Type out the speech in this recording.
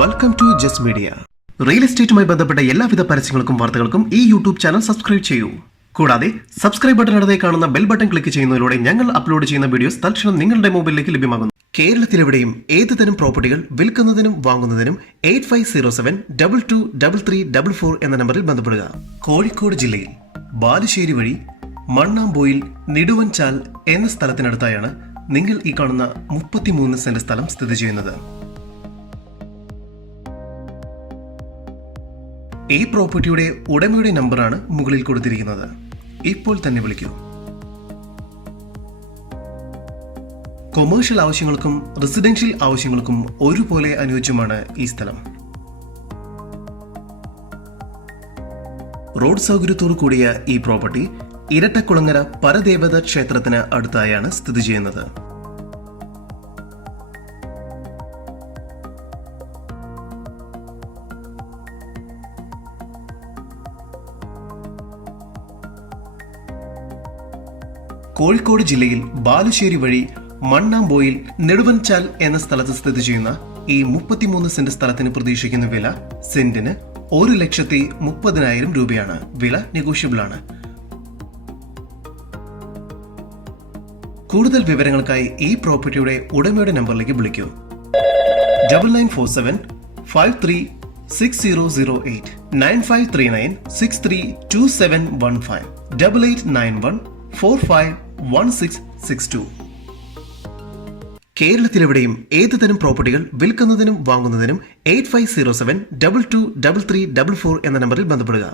Welcome to just media. Real എസ്റ്റേറ്റുമായി ബന്ധപ്പെട്ട എല്ലാവിധ പരസ്യങ്ങൾക്കും വാർത്തകൾക്കും ഈ യൂട്യൂബ് ചാനൽ സബ്സ്ക്രൈബ് ചെയ്യൂ. കൂടാതെ സബ്സ്ക്രൈബ് ബട്ടണിനടുത്ത് കാണുന്ന ബെൽ ബട്ടൺ ക്ലിക്ക് ചെയ്യുന്നതിലൂടെ ഞങ്ങൾ അപ്ലോഡ് ചെയ്യുന്ന വീഡിയോസ് തൽക്ഷണം നിങ്ങളുടെ മൊബൈലിലേക്ക് ലഭ്യമാകുന്നു. കേരളത്തിലെവിടെയും ഏതുതരം പ്രോപ്പർട്ടികൾ വിൽക്കുന്നതിനും വാങ്ങുന്നതിനും 8507-223344 എന്ന നമ്പറിൽ ബന്ധപ്പെടുക. കോഴിക്കോട് ജില്ലയിൽ ബാലുശ്ശേരി വഴി മണ്ണാംപോയിൽ നെടുവൻചാൽ എന്ന സ്ഥലത്തിനടുത്തായാണ് നിങ്ങൾ ഈ കാണുന്ന 33 സെന്റ് സ്ഥലം സ്ഥിതി ചെയ്യുന്നത്. ഈ പ്രോപ്പർട്ടിയുടെ ഉടമയുടെ നമ്പറാണ് മുകളിൽ കൊടുത്തിരിക്കുന്നത്. ഇപ്പോൾ തന്നെ വിളിക്കൂ. കൊമേഴ്ഷ്യൽ ആവശ്യങ്ങൾക്കും റെസിഡൻഷ്യൽ ആവശ്യങ്ങൾക്കും ഒരുപോലെ അനുയോജ്യമാണ് ഈ സ്ഥലം. റോഡ് സൗകര്യത്തോടു കൂടിയ ഈ പ്രോപ്പർട്ടി ഇരട്ടക്കുളങ്ങര പരദേവത ക്ഷേത്രത്തിന് അടുത്തായാണ് സ്ഥിതി ചെയ്യുന്നത്. കോഴിക്കോട് ജില്ലയിൽ ബാലുശ്ശേരി വഴി മണ്ണാംപോയിൽ നെടുവൻചാൽ എന്ന സ്ഥലത്ത് സ്ഥിതി ചെയ്യുന്ന ഈ 33 സെന്റ് സ്ഥലത്തിന് പ്രതീക്ഷിക്കുന്ന വില സെന്റിന് 1,30,000 രൂപയാണ്. വില നെഗോഷ്യബിൾ ആണ്. കൂടുതൽ വിവരങ്ങൾക്കായി ഈ പ്രോപ്പർട്ടിയുടെ ഉടമയുടെ നമ്പറിലേക്ക് വിളിക്കൂ. 9947536008 9539632715 8891451662. കേരളത്തിലെവിടെയും ഏതുതരം പ്രോപ്പർട്ടികൾ വിൽക്കുന്നതിനും വാങ്ങുന്നതിനും 8507-223344 എന്ന നമ്പറിൽ ബന്ധപ്പെടുക.